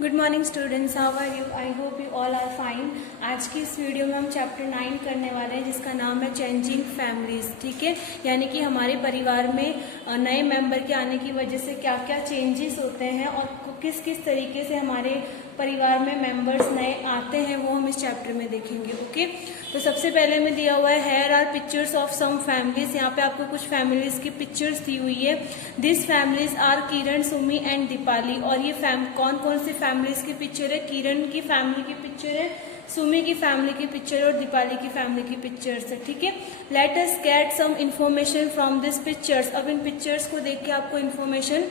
Good morning students, how are you? I hope you all are fine. आज की इस video में हम चैप्टर 9 करने वाले हैं जिसका नाम है चेंजिंग फैमिलीज। ठीक है, यानी कि हमारे परिवार में नए मेंबर के आने की वजह से क्या क्या चेंजेस होते हैं और किस किस तरीके से हमारे परिवार में मेंबर्स नए आते हैं वो हम इस चैप्टर में देखेंगे। ओके, तो सबसे पहले में दिया हुआ है here are pictures of some families. यहाँ पे आपको कुछ फैमिलीज की पिक्चर्स दी हुई है। This families are Kiran, Sumi and Deepali. और ये कौन कौन सी फैमिलीज की पिक्चर है? किरण की फैमिली की पिक्चर है, सुमी की फैमिली की पिक्चर और दीपाली की फैमिली की पिक्चर्स है। ठीक है, let us get some information from this pictures. अब इन पिक्चर्स को देख के आपको इन्फॉर्मेशन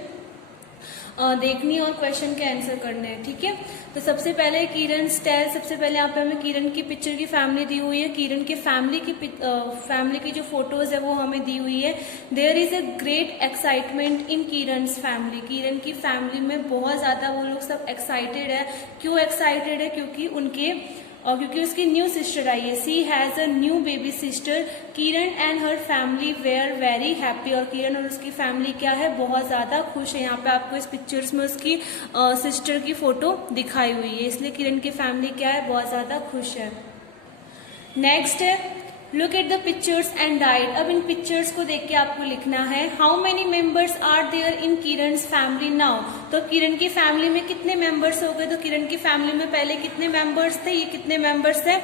देखनी और क्वेश्चन के आंसर करने हैं। ठीक है, तो सबसे पहले किरण स्टाइल। सबसे पहले यहाँ पे हमें किरण की पिक्चर की फैमिली दी हुई है। किरण के फैमिली की जो फोटोज है वो हमें दी हुई है। There is a great excitement in Kiran's family. Kiran की फैमिली में बहुत ज्यादा वो लोग सब एक्साइटेड है। क्यों एक्साइटेड है? क्योंकि उसकी न्यू सिस्टर आई है। She has a new baby sister. Kiran and her family were very happy. और किरण और उसकी फैमिली क्या है? बहुत ज्यादा खुश है। यहाँ पे आपको इस पिक्चर्स में उसकी सिस्टर की फोटो दिखाई हुई है, इसलिए किरण की फैमिली क्या है? बहुत ज्यादा खुश है। नेक्स्ट है look at the pictures and write. अब इन पिक्चर्स को देख के आपको लिखना है how many members are there in Kiran's family now. तो किरण की फैमिली में कितने मेंबर्स हो गए? तो किरण की फैमिली में पहले कितने मेंबर्स थे? ये कितने मेंबर्स थे?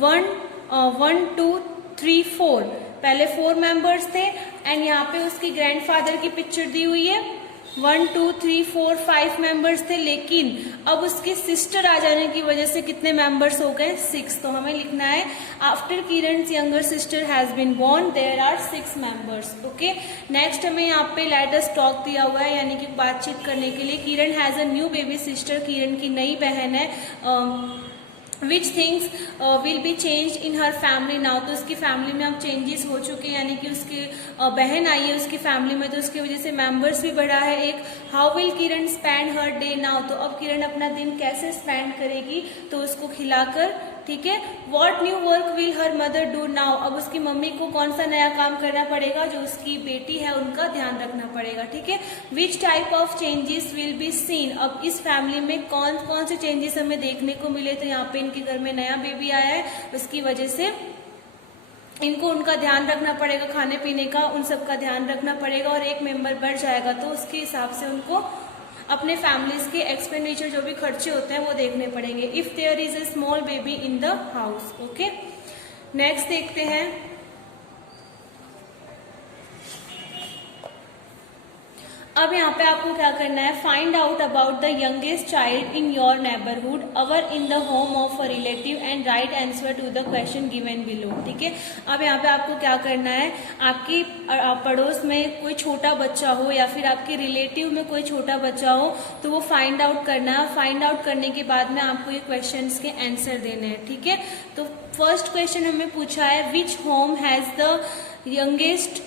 1 2 3 4। पहले 4 मेंबर्स थे। एंड यहाँ पे उसकी ग्रैंडफादर की पिक्चर दी हुई है। 1 2 3 4 5 मेंबर्स थे, लेकिन अब उसकी सिस्टर आ जाने की वजह से कितने मेंबर्स हो गए? 6। तो हमें लिखना है after Kiran's younger sister has been born there are 6 members. Okay, next हमें यहाँ पे लेट अस टॉक दिया हुआ है, यानी कि बातचीत करने के लिए। Kiran has a new baby sister. Kiran की नई बहन है। Which things will be change in her family now. तो उसकी फैमिली में अब चेंजेस हो चुके हैं, यानी कि उसकी बहन आई है उसकी फैमिली में, तो उसकी वजह से मेंबर्स भी बढ़ा है। एक how will Kiran spend her day now. तो अब किरण अपना दिन कैसे स्पेंड करेगी? तो उसको खिलाकर। ठीक है, what new work will her mother do now. अब उसकी मम्मी को कौन सा नया काम करना पड़ेगा? जो उसकी बेटी है उनका ध्यान रखना पड़ेगा। ठीक है, which type of changes will be seen. अब इस फैमिली में कौन कौन से चेंजेस हमें देखने को मिले? तो यहाँ पे इनके घर में नया बेबी आया है, उसकी वजह से इनको उनका ध्यान रखना पड़ेगा, खाने पीने का उन सब का ध्यान रखना पड़ेगा। और एक मेंबर बढ़ जाएगा तो उसके हिसाब से उनको अपने फैमिलीज के एक्सपेंडिचर जो भी खर्चे होते हैं वो देखने पड़ेंगे। If there is a small baby in the house. Okay, next देखते हैं। अब यहाँ पे आपको क्या करना है? Find out about the youngest child in your neighbourhood or in the home of a relative and write answer to the question given below. ठीक है, अब यहाँ पे आपको क्या करना है? आपकी पड़ोस में कोई छोटा बच्चा हो या फिर आपके रिलेटिव में कोई छोटा बच्चा हो तो वो फाइंड आउट करना है। फाइंड आउट करने के बाद में आपको ये क्वेश्चन के आंसर देने हैं। ठीक है, तो फर्स्ट क्वेश्चन हमें पूछा है which home has the youngest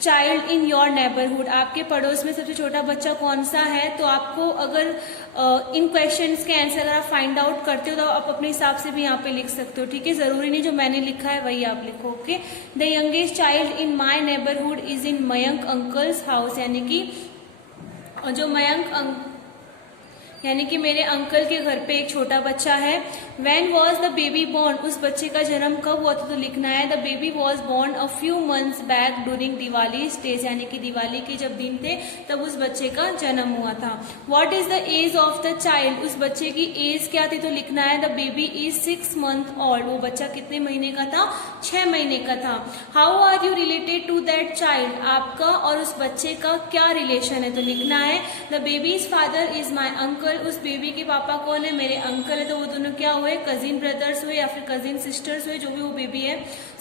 child in your neighbourhood. आपके पड़ोस में सबसे छोटा बच्चा कौन सा है? तो आपको अगर इन क्वेश्चंस के आंसर अगर आप फाइंड आउट करते हो तो आप अपने हिसाब से भी यहाँ पे लिख सकते हो। ठीक है, जरूरी नहीं जो मैंने लिखा है वही आप लिखो। Okay, the youngest child in my neighbourhood is in Mayank uncles house. यानी कि जो यानी कि मेरे अंकल के घर पे एक छोटा बच्चा है। When was the baby born? उस बच्चे का जन्म कब हुआ था? तो लिखना है the baby was born a few months back during Diwali days। यानी कि दिवाली के जब दिन थे तब उस बच्चे का जन्म हुआ था। What is the age of the child? उस बच्चे की एज क्या थी? तो लिखना है the baby is 6 months old। वो बच्चा कितने महीने का था? 6 महीने का था। How are you related to that child? आपका और उस बच्चे का क्या रिलेशन है? तो लिखना है the baby's father is my uncle। उस बेबी के पापा कौन है? मेरे अंकल है। तो वो दोनों क्या हुए? कजिन ब्रदर्स हुए या फिर कजिन सिस्टर्स हुए, जो भी वो बेबी है।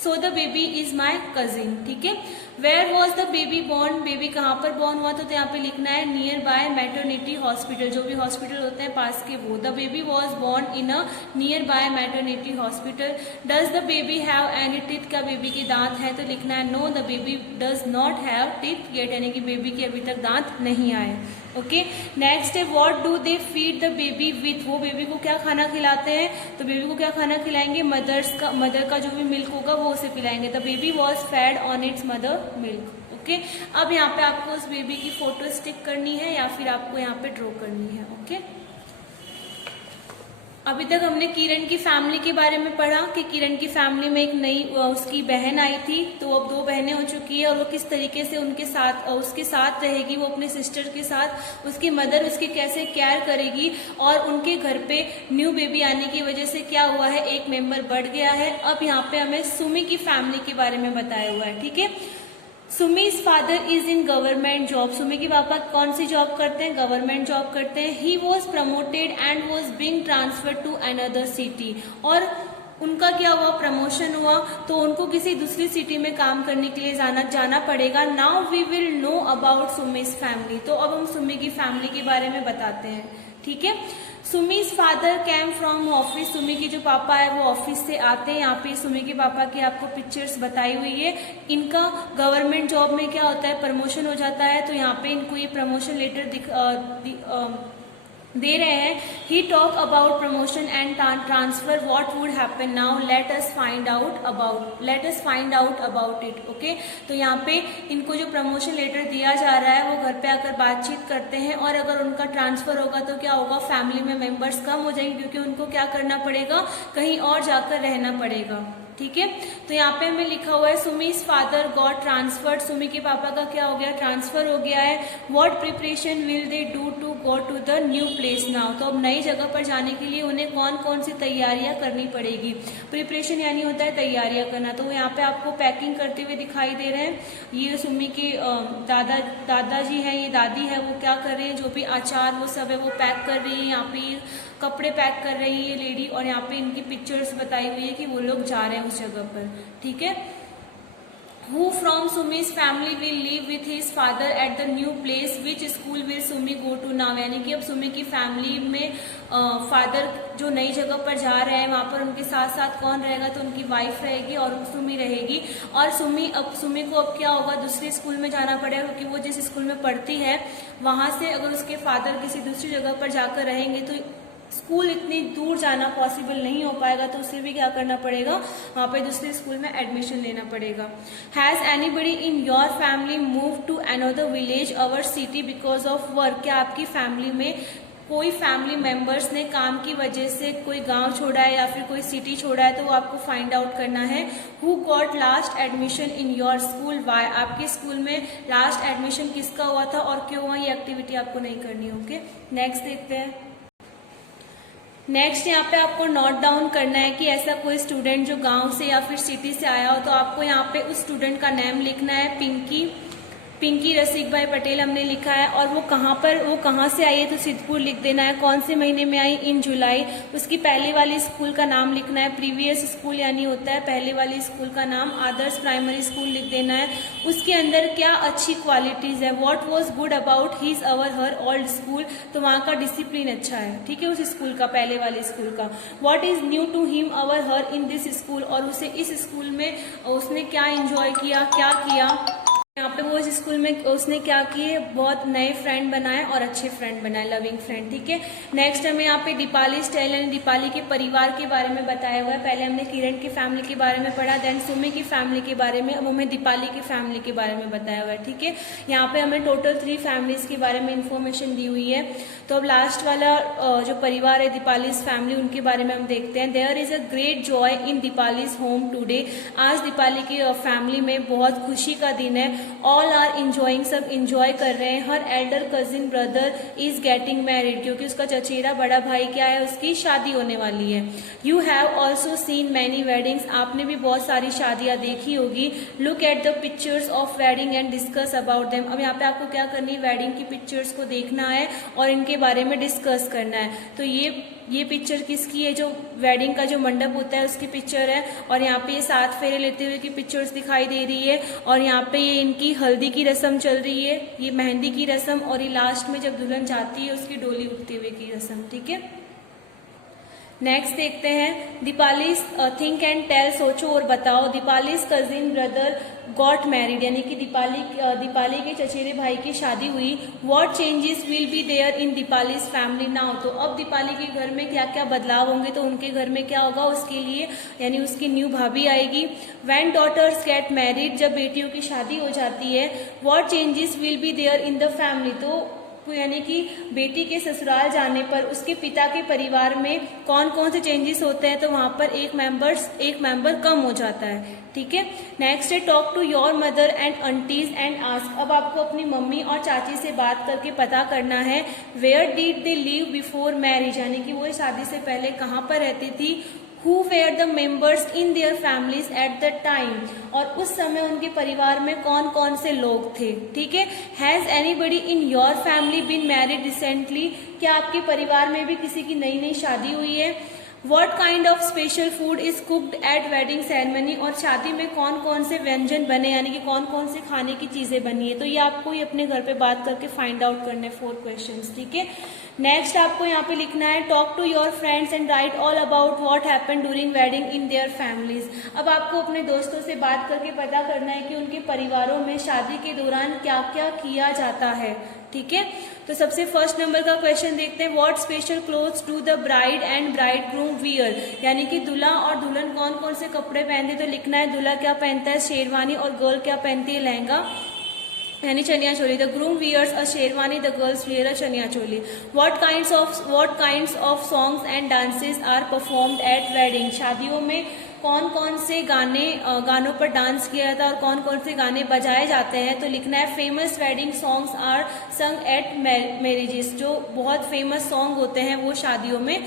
So the baby is my cousin. ठीक है, where was the baby born? Baby कहाँ पर बॉर्न हुआ? तो यहाँ पे लिखना है नियर बाय मैटरनिटी हॉस्पिटल। जो भी हॉस्पिटल होते हैं पास के वो। The baby was born in a near by maternity hospital. Does the baby have any teeth? क्या बेबी के दांत है? तो लिखना है know the baby does not have teeth yet. यानी कि बेबी के अभी तक दांत नहीं आए। ओके, नेक्स्ट है what do they feed the baby with? वो बेबी को क्या खाना खिलाते हैं? तो बेबी को क्या खाना खिलाएंगे? मदर का जो भी मिल्क होगा वो उसे पिलाएंगे। The baby was fade on it's mother milk. Okay, अब यहाँ पे आपको उस बेबी की फोटो स्टिक करनी है या फिर आपको यहाँ पे ड्रॉ करनी है। ओके, अभी तक हमने किरण की फैमिली के बारे में पढ़ा कि किरण की फैमिली में एक नई उसकी बहन आई थी, तो अब 2 बहनें हो चुकी है और वो किस तरीके से उसके साथ रहेगी, वो अपने सिस्टर के साथ, उसकी मदर उसकी कैसे केयर करेगी, और उनके घर पे न्यू बेबी आने की वजह से क्या हुआ है, एक मेंबर बढ़ गया है। अब यहाँ पे हमें सुमी की फैमिली के बारे में बताया हुआ है, ठीक है। Sumi's father is in government job. Sumi के पापा कौन सी जॉब करते हैं, गवर्नमेंट जॉब करते हैं। He was promoted and was being transfer to another city, और उनका क्या हुआ, प्रमोशन हुआ, तो उनको किसी दूसरी सिटी में काम करने के लिए जाना पड़ेगा। Now we will know about Sumi's family. तो अब हम सुमी की फैमिली के बारे में बताते हैं, ठीक है। Sumi's father came from office. Sumi के जो पापा है वो ऑफिस से आते हैं। यहाँ पे सुमी के पापा की आपको पिक्चर्स बताई हुई है। इनका गवर्नमेंट जॉब में क्या होता है, प्रमोशन हो जाता है, तो यहाँ पे इनको ये प्रमोशन लेटर दे रहे हैं। ही talk about promotion and transfer, what would happen now, let us find out about it. Okay, तो यहाँ पे इनको जो प्रमोशन लेटर दिया जा रहा है वो घर पे आकर बातचीत करते हैं, और अगर उनका ट्रांसफर होगा तो क्या होगा, फैमिली में मेंबर्स कम हो जाएंगे, क्योंकि उनको क्या करना पड़ेगा, कहीं और जाकर रहना पड़ेगा, ठीक है। तो यहाँ पे हमें लिखा हुआ है Sumi's father got transferred. Sumi के पापा का क्या हो गया, ट्रांसफर हो गया है। What preparation will they do to go to the new place now. तो अब नई जगह पर जाने के लिए उन्हें कौन कौन सी तैयारियां करनी पड़ेगी। प्रिपरेशन यानी होता है तैयारियां करना, तो यहाँ पे आपको पैकिंग करते हुए दिखाई दे रहे हैं। ये सुमी के दादाजी है, ये दादी है, वो क्या कर रही है, जो भी अचार वो सब है वो पैक कर रही है। यहाँ पे कपड़े पैक कर रही है ये लेडी, और यहाँ पे इनकी पिक्चर्स बताई हुई है कि वो लोग जा रहे हैं उस जगह पर, ठीक है। Who from Sumi's family will live with his father at the new place? Which school will Sumi go to now? यानी कि अब सुमी की फैमिली में फादर जो नई जगह पर जा रहे हैं, वहाँ पर उनके साथ साथ कौन रहेगा, तो उनकी वाइफ रहेगी और सुमी रहेगी। और सुमी को अब क्या होगा, दूसरे स्कूल में जाना पड़ेगा, क्योंकि वो जिस स्कूल में पढ़ती है वहाँ से अगर उसके फादर किसी दूसरी जगह पर जाकर रहेंगे तो स्कूल इतनी दूर जाना पॉसिबल नहीं हो पाएगा, तो उसे भी क्या करना पड़ेगा, वहाँ पे दूसरे स्कूल में एडमिशन लेना पड़ेगा। Has anybody in your family move to another village or city because of work. क्या आपकी फैमिली में कोई फैमिली मेंबर्स ने काम की वजह से कोई गांव छोड़ा है या फिर कोई सिटी छोड़ा है, तो वो आपको फाइंड आउट करना है। Who got last admission in your school, why. आपके स्कूल में लास्ट एडमिशन किसका हुआ था और क्यों हुआ, ये एक्टिविटी आपको नहीं करनी। ओके, नेक्स्ट देखते हैं। नेक्स्ट यहाँ पे आपको नोट डाउन करना है कि ऐसा कोई स्टूडेंट जो गांव से या फिर सिटी से आया हो, तो आपको यहाँ पे उस स्टूडेंट का नेम लिखना है। पिंकी रसिक भाई पटेल हमने लिखा है, और वो कहाँ से आई है, तो सिद्धपुर लिख देना है। कौन से महीने में आई, इन जुलाई। उसकी पहले वाली स्कूल का नाम लिखना है। प्रीवियस स्कूल यानी होता है पहले वाली स्कूल का नाम। आदर्श प्राइमरी स्कूल लिख देना है। उसके अंदर क्या अच्छी क्वालिटीज है। What was good about his our her old school, तो वहाँ का डिसिप्लिन अच्छा है, ठीक है, उस स्कूल का, पहले वाले स्कूल का। What is new to him or her in this school, और उसे इस स्कूल में उसने क्या इंजॉय किया, क्या किया। यहाँ पे वो इस स्कूल में उसने क्या किए, बहुत नए फ्रेंड बनाए और अच्छे फ्रेंड बनाए, लविंग फ्रेंड, ठीक है। नेक्स्ट हमें यहाँ पे दीपाली स्टाइल यानी दीपाली के परिवार के बारे में बताया हुआ है। पहले हमने किरण की फैमिली के बारे में पढ़ा, देन सुमी की फैमिली के बारे में, अब हमें दीपाली की फैमिली के बारे में बताया हुआ है, ठीक है। यहाँ पे हमें टोटल 3 फैमिलीज के बारे में इंफॉर्मेशन दी हुई है। तो अब लास्ट वाला जो परिवार है दीपालीज फैमिली, उनके बारे में हम देखते हैं। There is a great joy in Deepali's home today. आज दीपाली की फैमिली में बहुत खुशी का दिन है। ऑल आर इंजॉइंग, सब इंजॉय कर रहे हैं। हर Elder cousin brother is getting married, क्योंकि उसका चचेरा बड़ा भाई क्या है, उसकी शादी होने वाली है। You have also seen many weddings, आपने भी बहुत सारी शादियां देखी होगी। Look at the pictures of wedding and discuss about them. अब यहाँ पे आपको क्या करनी है, वेडिंग की पिक्चर्स को देखना है और इनके बारे में डिस्कस करना है। तो ये पिक्चर किसकी है, जो वेडिंग का जो मंडप होता है उसकी पिक्चर है, और यहाँ पे ये 7 फेरे लेते हुए की पिक्चर्स दिखाई दे रही है, और यहाँ पे ये इनकी हल्दी की रस्म चल रही है, ये मेहंदी की रस्म, और ये लास्ट में जब दुल्हन जाती है उसकी डोली उठते हुए की रस्म, ठीक है। नेक्स्ट देखते हैं दीपालीज थिंक एंड टेल, सोचो और बताओ। Deepali's cousin brother got married, यानी कि दीपाली के चचेरे भाई की शादी हुई। What changes will be there in Deepali's family now, तो अब दीपाली के घर में क्या क्या बदलाव होंगे, तो उनके घर में क्या होगा, उसके लिए यानी उसकी न्यू भाभी आएगी। व्हेन डॉटर्स गेट मैरिड, जब बेटियों की शादी हो जाती है। What changes will be there in the family, तो यानी कि बेटी के ससुराल जाने पर उसके पिता के परिवार में कौन कौन से चेंजेस होते हैं, तो वहां पर एक मेंबर कम हो जाता है। ठीक है, नेक्स्ट है talk to your mother and aunties and ask. अब आपको अपनी मम्मी और चाची से बात करके पता करना है where did they live before marriage, यानी कि वो शादी से पहले कहाँ पर रहती थी। Who were the members in their families at the time, और उस समय उनके परिवार में कौन कौन से लोग थे। ठीक है, Has anybody in your family been married recently, क्या आपके परिवार में भी किसी की नई नई शादी हुई है। What kind of special food is cooked at wedding ceremony, और शादी में कौन कौन से व्यंजन बने, यानी कि कौन कौन से खाने की चीजें बनी है। तो ये आपको ही अपने घर पे बात करके फाइंड आउट करने 4 क्वेश्चंस। ठीक है, नेक्स्ट आपको यहाँ पे लिखना है talk to your friends and write all about what happened during wedding in their families. अब आपको अपने दोस्तों से बात करके पता करना है कि उनके परिवारों में शादी के दौरान क्या क्या किया जाता है। ठीक है, तो सबसे फर्स्ट नंबर का क्वेश्चन देखते हैं, what special clothes do the bride and bridegroom wear, यानी कि दूल्हा और दुल्हन कौन कौन से कपड़े पहनते। तो लिखना है दूल्हा क्या पहनता है शेरवानी, और गर्ल क्या पहनती है लहंगा यानी chaniya choli. The groom wears a sherwani, the girls wear a chaniya choli. What kinds of songs and dances are performed at wedding, शादियों में कौन कौन से गानों पर डांस किया जाता है और कौन कौन से गाने बजाए जाते हैं। तो लिखना है फेमस वेडिंग सॉन्ग्स आर संग एट मैरिजेस, जो बहुत फेमस सॉन्ग होते हैं वो शादियों में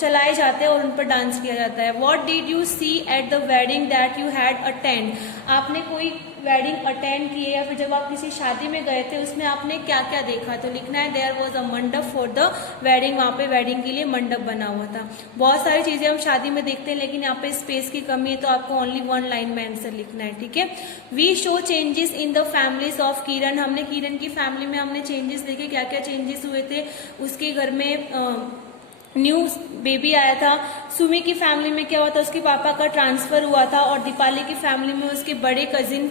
चलाए जाते हैं और उन पर डांस किया जाता है। What did you see at the wedding that you had attend, आपने कोई वेडिंग अटेंड की है या फिर जब आप किसी शादी में गए थे उसमें आपने क्या क्या देखा। तो लिखना है देयर वाज अ मंडप फॉर द वेडिंग, वहां पे वेडिंग के लिए मंडप बना हुआ था। बहुत सारी चीजें हम शादी में देखते हैं लेकिन यहाँ पे स्पेस की कमी है तो आपको ओनली 1 लाइन में आंसर लिखना है। ठीक है, we show changes in the families of Kiran, हमने किरण की फैमिली में हमने चेंजेस देखे, क्या क्या चेंजेस हुए थे। उसके घर में न्यू बेबी आया था। सुमी की फैमिली में क्या हुआ था, उसके पापा का ट्रांसफर हुआ था, और दीपाली की फैमिली में उसके बड़े कजिन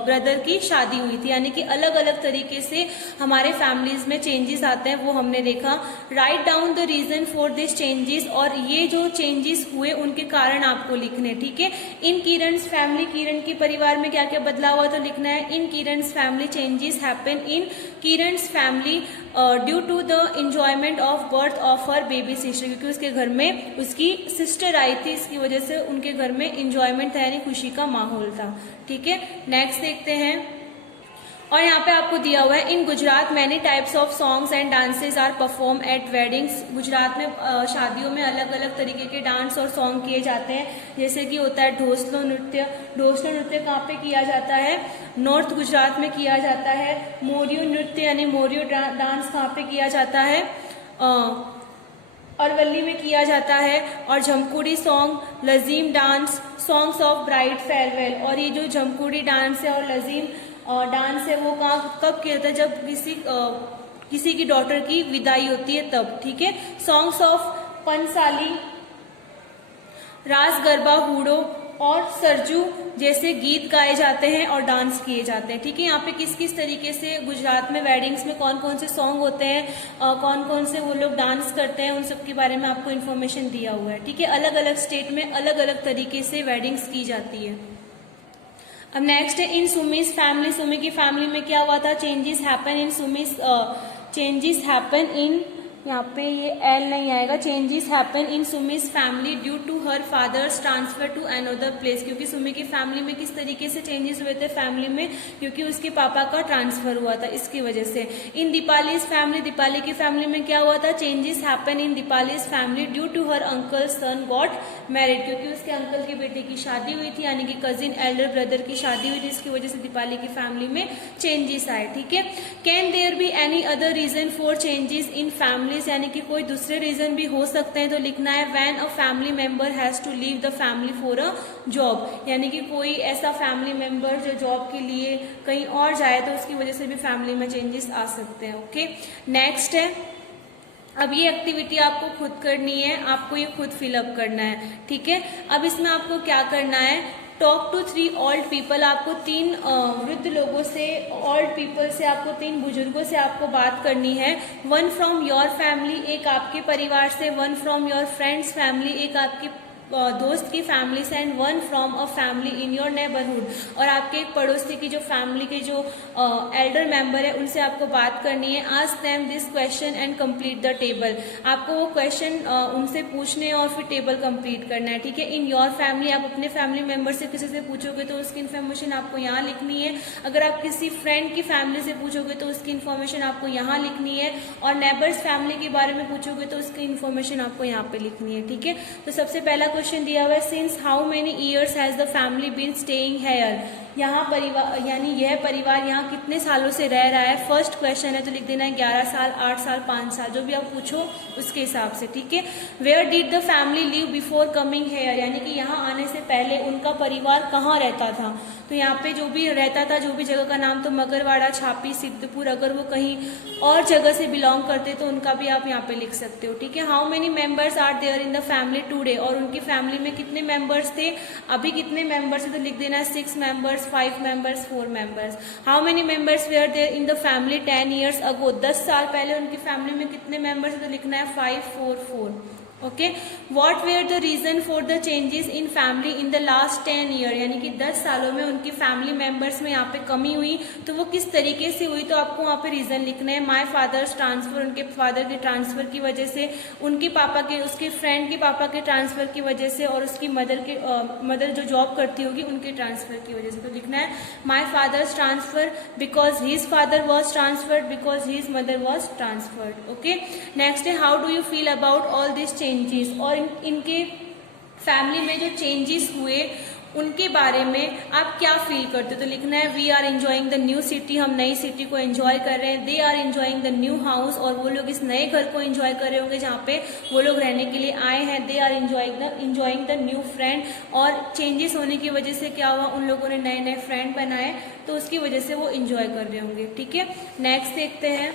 ब्रदर की शादी हुई थी। यानी कि अलग अलग तरीके से हमारे फैमिलीज में चेंजेस आते हैं वो हमने देखा। Write down the reason for this changes, और ये जो चेंजेस हुए उनके कारण आपको लिखने। ठीक है, इन किरण's फैमिली, किरण के परिवार में क्या क्या बदलाव हुआ, तो लिखना है in Kiran's family changes happen in Kiran's family due to the enjoyment of birth of her baby sister, क्योंकि उसके घर में उसकी सिस्टर आई थी, इसकी वजह से उनके घर में एंजॉयमेंट था यानी खुशी का माहौल था। ठीक है, नेक्स्ट देखते हैं, और यहाँ पे आपको दिया हुआ है in Gujarat many types of songs and dances are perform at weddings. Gujarat में शादियों में अलग अलग तरीके के डांस और सॉन्ग किए जाते हैं, जैसे कि होता है ढोसलो नृत्य। ढोसलो नृत्य कहाँ पे किया जाता है, नॉर्थ गुजरात में किया जाता है। मोरियो नृत्य यानी मोरियो डांस कहाँ पे किया जाता है, अरवली में किया जाता है। और Jhamkudi song, lezim dance, songs of bride farewell, और ये जो झमकुड़ी डांस है और लजीम डांस है वो कब किया जाता है, जब किसी की डॉटर की विदाई होती है तब। ठीक है, सॉन्ग्स ऑफ पंसाली, रास गरबा, हूडो और सरजू जैसे गीत गाए जाते हैं और डांस किए जाते हैं। ठीक है, यहाँ पे किस किस तरीके से गुजरात में वेडिंग्स में कौन कौन से सॉन्ग होते हैं, कौन कौन से वो लोग डांस करते हैं, उन सब के बारे में आपको इन्फॉर्मेशन दिया हुआ है। ठीक है, अलग अलग स्टेट में अलग अलग तरीके से वेडिंग्स की जाती है। अब नेक्स्ट है इन सुमीज फैमिली, सुमी की फैमिली में क्या हुआ था, changes happen in Sumi's, changes happen in, यहाँ पे ये एल नहीं आएगा, changes happen in Sumi's family due to her father's transfer to another place, क्योंकि सुमी की फैमिली में किस तरीके से चेंजेस हुए थे फैमिली में, क्योंकि उसके पापा का ट्रांसफर हुआ था, इसकी वजह से। इन दीपालीज फैमिली, दीपाली की फैमिली में क्या हुआ था, changes happen in Deepali's family due to her uncle son got married, क्योंकि उसके अंकल की बेटे की शादी हुई थी, यानी कि कजिन एल्डर ब्रदर की शादी हुई थी, इसकी वजह से दीपाली की फैमिली में चेंजेस आए। ठीक है, can there be any other reason for changes in families, यानी कि कोई दूसरे रीजन भी हो सकते हैं। तो लिखना है when a family member has to leave the family for a job, यानी कि कोई ऐसा फैमिली मेंबर जो जॉब के लिए कहीं और जाए तो उसकी वजह से भी फैमिली में चेंजेस आ सकते हैं। ओके, नेक्स्ट है, अब ये एक्टिविटी आपको खुद करनी है, आपको ये खुद फिलअप करना है। ठीक है, अब इसमें आपको क्या करना है, टॉक टू 3 ओल्ड पीपल, आपको 3 वृद्ध लोगों से, ओल्ड पीपल से, आपको 3 बुजुर्गों से आपको बात करनी है। 1 फ्रॉम योर फैमिली, एक आपके परिवार से, 1 फ्रॉम योर फ्रेंड्स फैमिली, एक आपके दोस्त की फैमिली से and one from a family in your neighbourhood, और आपके एक पड़ोसी की जो फैमिली के जो एल्डर मेंबर है उनसे आपको बात करनी है। Ask them this question and complete the table, आपको वो क्वेश्चन उनसे पूछने और फिर टेबल कंप्लीट करना है, ठीक है। इन योर फैमिली, आप अपने फैमिली मेंबर से किसी से पूछोगे तो उसकी इन्फॉर्मेशन आपको यहाँ लिखनी है। अगर आप किसी फ्रेंड की फैमिली से पूछोगे तो उसकी इन्फॉर्मेशन आपको यहाँ लिखनी है, और नेबर्स फैमिली के बारे में पूछोगे तो उसकी इन्फॉर्मेशन आपको यहाँ पे लिखनी है, ठीक है। तो सबसे पहला क्वेश्चन दिया हुआ है, since how many years has the family been staying here, यहाँ परिवार यानी यह परिवार यहाँ कितने सालों से रह रहा है। फर्स्ट क्वेश्चन है तो लिख देना है 11 साल, 8 साल, 5 साल, जो भी आप पूछो उसके हिसाब से, ठीक है। Where did the family live before coming here, यानी कि यहाँ आने से पहले उनका परिवार कहाँ रहता था। तो यहाँ पे जो भी रहता था, जो भी जगह का नाम, तो मगरवाड़ा, छापी, सिद्धपुर, अगर वो कहीं और जगह से बिलोंग करते तो उनका भी आप यहाँ पे लिख सकते हो, ठीक है। How many members are there in the family today, और उनकी फैमिली में कितने मेंबर्स थे, अभी कितने मेंबर्स थे, तो लिख देना है 6 members, 5 members, 4 members. How many members were there in the family 10 years ago, 10 साल पहले उनकी फैमिली में कितने मेंबर्स थे, तो लिखना है 5, 4, 4, okay. What were the reason for the changes in family in the last 10 year, यानी कि 10 सालों में उनकी फैमिली मेंबर्स में यहाँ पे कमी हुई, तो वो किस तरीके से हुई, तो आपको वहाँ पे रीजन लिखना है। माय फादर्स ट्रांसफर, उनके फादर के ट्रांसफर की वजह से, उनके पापा के, उसके फ्रेंड के पापा के ट्रांसफर की वजह से, और उसकी मदर जो जॉब करती होगी उनके ट्रांसफर की वजह से। तो लिखना है my father's transfer because his father was transferred, because his mother was transferred, okay. Next है how do you feel about all this changes, और इनके फैमिली में जो चेंजेस हुए उनके बारे में आप क्या फील करते हो, तो लिखना है we are enjoying the new city, हम नई सिटी को एंजॉय कर रहे हैं। They are enjoying the new house, और वो लोग इस नए घर को एंजॉय कर रहे होंगे जहाँ पे वो लोग रहने के लिए आए हैं। They are enjoying the new friend, और चेंजेस होने की वजह से क्या हुआ, उन लोगों ने नए नए फ्रेंड बनाए, तो उसकी वजह से वो एंजॉय कर रहे होंगे, ठीक है। नेक्स्ट देखते हैं,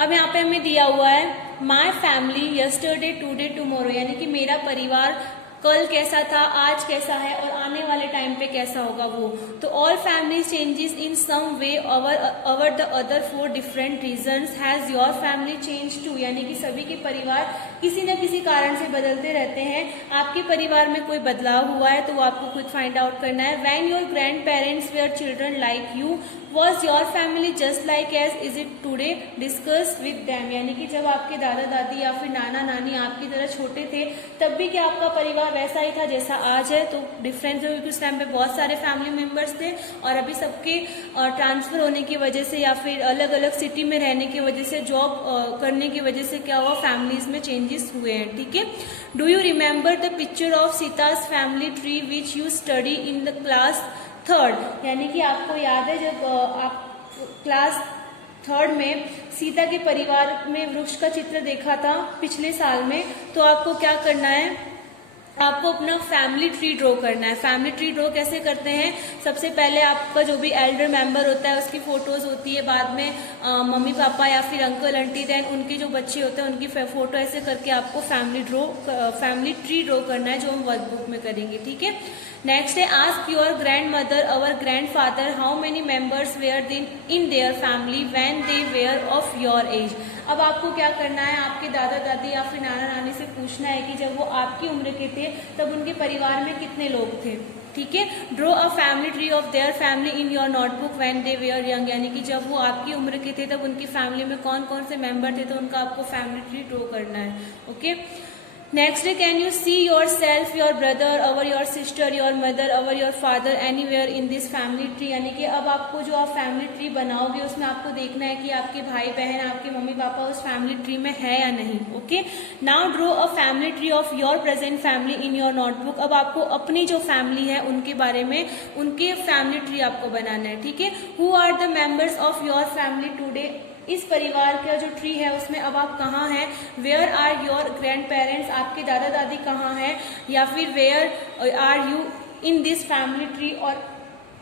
अब यहाँ पे हमें दिया हुआ है my family yesterday, today, tomorrow, यानी कि मेरा परिवार कल कैसा था, आज कैसा है, और आने वाले टाइम पे कैसा होगा वो। तो all family changes in some way over the other for different reasons, has your family change too, यानी कि सभी के परिवार किसी न किसी कारण से बदलते रहते हैं। आपके परिवार में कोई बदलाव हुआ है तो वो आपको खुद फाइंड आउट करना है। When your grandparents were children like you, was your family just like as is it today, discuss with them, यानी कि जब आपके दादा दादी या फिर नाना नानी आपकी तरह छोटे थे तब भी क्या आपका परिवार वैसा ही था जैसा आज है। तो डिफरेंस है क्योंकि उस टाइम पे बहुत सारे फैमिली मेंबर्स थे, और अभी सबके ट्रांसफर होने की वजह से या फिर अलग अलग सिटी में रहने की वजह से, जॉब करने की वजह से क्या हुआ, फैमिलीज में चेंजेस हुए हैं, ठीक है। Do you remember the picture of Sita's family tree which you study in the class 3rd, यानी कि आपको याद है जब आप क्लास 3rd में सीता के परिवार में वृक्ष का चित्र देखा था पिछले साल में, तो आपको क्या करना है, आपको अपना फैमिली ट्री ड्रॉ करना है। फैमिली ट्री ड्रॉ कैसे करते हैं, सबसे पहले आपका जो भी एल्डर मेंबर होता है उसकी फोटोज होती है, बाद में मम्मी पापा या फिर अंकल आंटी, देन उनके जो बच्चे होते हैं उनकी फोटो, ऐसे करके आपको फैमिली ट्री ड्रॉ करना है, जो हम वर्कबुक में करेंगे, ठीक है। नेक्स्ट है ask your grandmother or grandfather how many members were in their family when they were of your age. अब आपको क्या करना है, आपके दादा दादी या फिर नाना नानी से पूछना है कि जब वो आपकी उम्र के थे तब उनके परिवार में कितने लोग थे, ठीक है। Draw a family tree of their family in your notebook when they were young, यानी कि जब वो आपकी उम्र के थे तब उनकी फैमिली में कौन कौन से मेंबर थे, तो उनका आपको फैमिली ट्री ड्रॉ करना है, ओके। नेक्स्ट है can you see your self, your brother, our your sister, your mother, our your father anywhere in this family tree, यानी कि अब आपको जो आप फैमिली ट्री बनाओगे उसमें आपको देखना है कि आपके भाई बहन, आपके मम्मी पापा उस फैमिली ट्री में है या नहीं, okay. Now draw a family tree of your present family in your notebook, अब आपको अपनी जो फैमिली है उनके बारे में उनके फैमिली ट्री आपको बनाना है, ठीक है। Who are the members of your family today, इस परिवार का जो ट्री है उसमें अब आप कहाँ हैं। Where are your grandparents, आपके दादा दादी कहाँ हैं, या फिर where are you in this family tree, और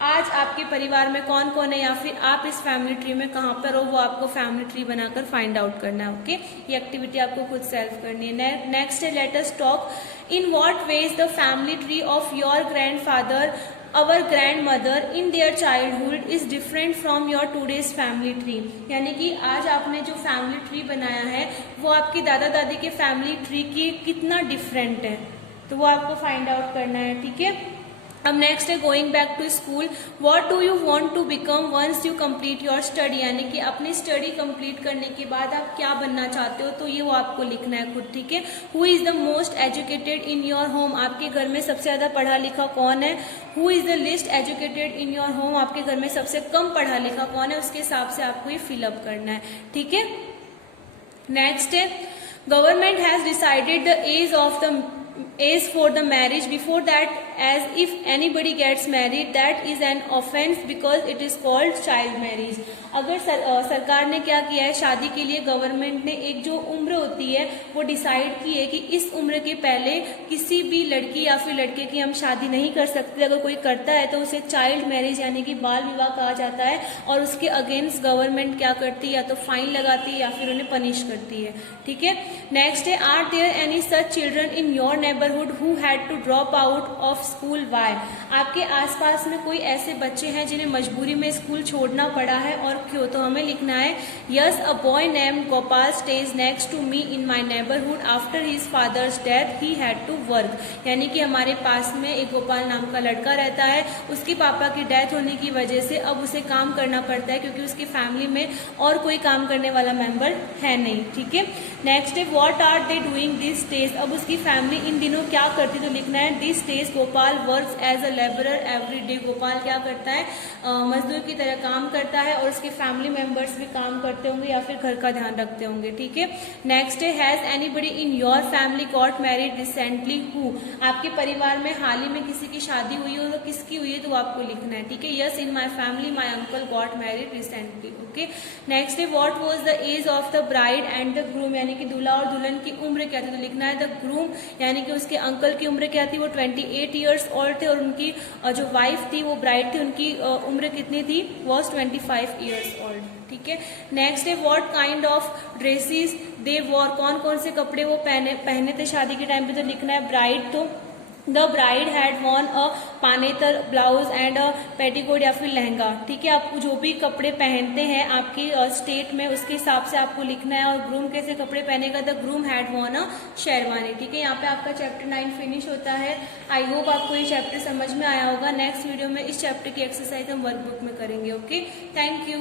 आज आपके परिवार में कौन कौन है या फिर आप इस फैमिली ट्री में कहाँ पर हो, वो आपको फैमिली ट्री बनाकर फाइंड आउट करना है, ओके। ये एक्टिविटी आपको खुद सेल्फ करनी है। नेक्स्ट है let us talk in what ways the family tree of your grandfather our grandmother in their childhood is different from your today's family tree। यानी कि आज आपने जो फैमिली ट्री बनाया है वो आपके दादा दादी के फैमिली ट्री की कितना डिफरेंट है, तो वो आपको फाइंड आउट करना है। ठीक है, अब नेक्स्ट है going back to school. What do you want to become once you complete your study, यानी कि अपनी स्टडी कंप्लीट करने के बाद आप क्या बनना चाहते हो, तो ये वो आपको लिखना है खुद। ठीक है, who is the most educated in your home, आपके घर में सबसे ज्यादा पढ़ा लिखा कौन है। Who is the list educated in your home, आपके घर में सबसे कम पढ़ा लिखा कौन है, उसके हिसाब से आपको ये फिलअप करना है। ठीक है, नेक्स्ट है government has decided the age for the marriage before that as if anybody gets married that is an offense because it is called child marriage। अगर सरकार ने क्या किया है, शादी के लिए गवर्नमेंट ने एक जो उम्र होती है वो डिसाइड की है कि इस उम्र के पहले किसी भी लड़की या फिर लड़के की हम शादी नहीं कर सकते। अगर कोई करता है तो उसे चाइल्ड मैरिज यानी कि बाल विवाह कहा जाता है, और उसके अगेंस्ट गवर्नमेंट क्या करती है, या तो फाइन लगाती है या फिर उन्हें पनिश करती है। ठीक है, नेक्स्ट है are there any such children in your neighbourhood who had to drop out of school why, आपके आसपास में कोई ऐसे बच्चे हैं जिन्हें मजबूरी में स्कूल छोड़ना पड़ा है और क्यों, तो हमें लिखना है yes a boy named Gopal stays next to me in my neighbourhood after his father's death he had to work, यानी कि हमारे पास में एक गोपाल नाम का लड़का रहता है, उसके पापा की डेथ होने की वजह से अब उसे काम करना पड़ता है क्योंकि उसकी फैमिली में और कोई काम करने वाला मेंबर है नहीं। ठीक है, नेक्स्ट है what are they doing this days, अब उसकी फैमिली इन दिनों क्या करती, तो लिखना है this days Gopal works as a labourer every day, Gopal क्या करता है, मजदूर की तरह काम करता है, और उसके फैमिली मेंबर्स भी काम करते होंगे या फिर घर का ध्यान रखते होंगे। ठीक है, नेक्स्ट है has anybody in your family got married recently who, आपके परिवार में हाल ही में किसी की शादी हुई हो तो किसकी हुई है, तो आपको लिखना है। ठीक है, yes in my family my uncle got married recently. Okay, next है what was the age of the bride and the groom, यानी कि दूल्हा और दुल्हन की उम्र क्या थी, तो लिखना है द ग्रूम, यानी कि उसके अंकल की उम्र क्या थी, वो 28 ईयर्स ओल्ड थे, और उनकी जो वाइफ थी वो ब्राइड थी, उनकी उम्र कितनी थी, वॉज 25 ईयर्स ओल्ड। ठीक है, नेक्स्ट है what kind of dresses they war, कौन कौन से कपड़े वो पहने थे शादी के टाइम पे, तो लिखना है ब्राइड, तो the bride had worn a panetar blouse and a petticoat या फिर लहंगा। ठीक है, आप जो भी कपड़े पहनते हैं आपकी स्टेट में उसके हिसाब से आपको लिखना है, और ग्रूम कैसे कपड़े पहनेगा, द ग्रूम हैड वॉन अ शेरवानी। ठीक है, यहाँ पे आपका चैप्टर 9 फिनिश होता है। आई होप आपको ये चैप्टर समझ में आया होगा। नेक्स्ट वीडियो में इस चैप्टर की एक्सरसाइज हम वर्कबुक में करेंगे। Okay, thank you.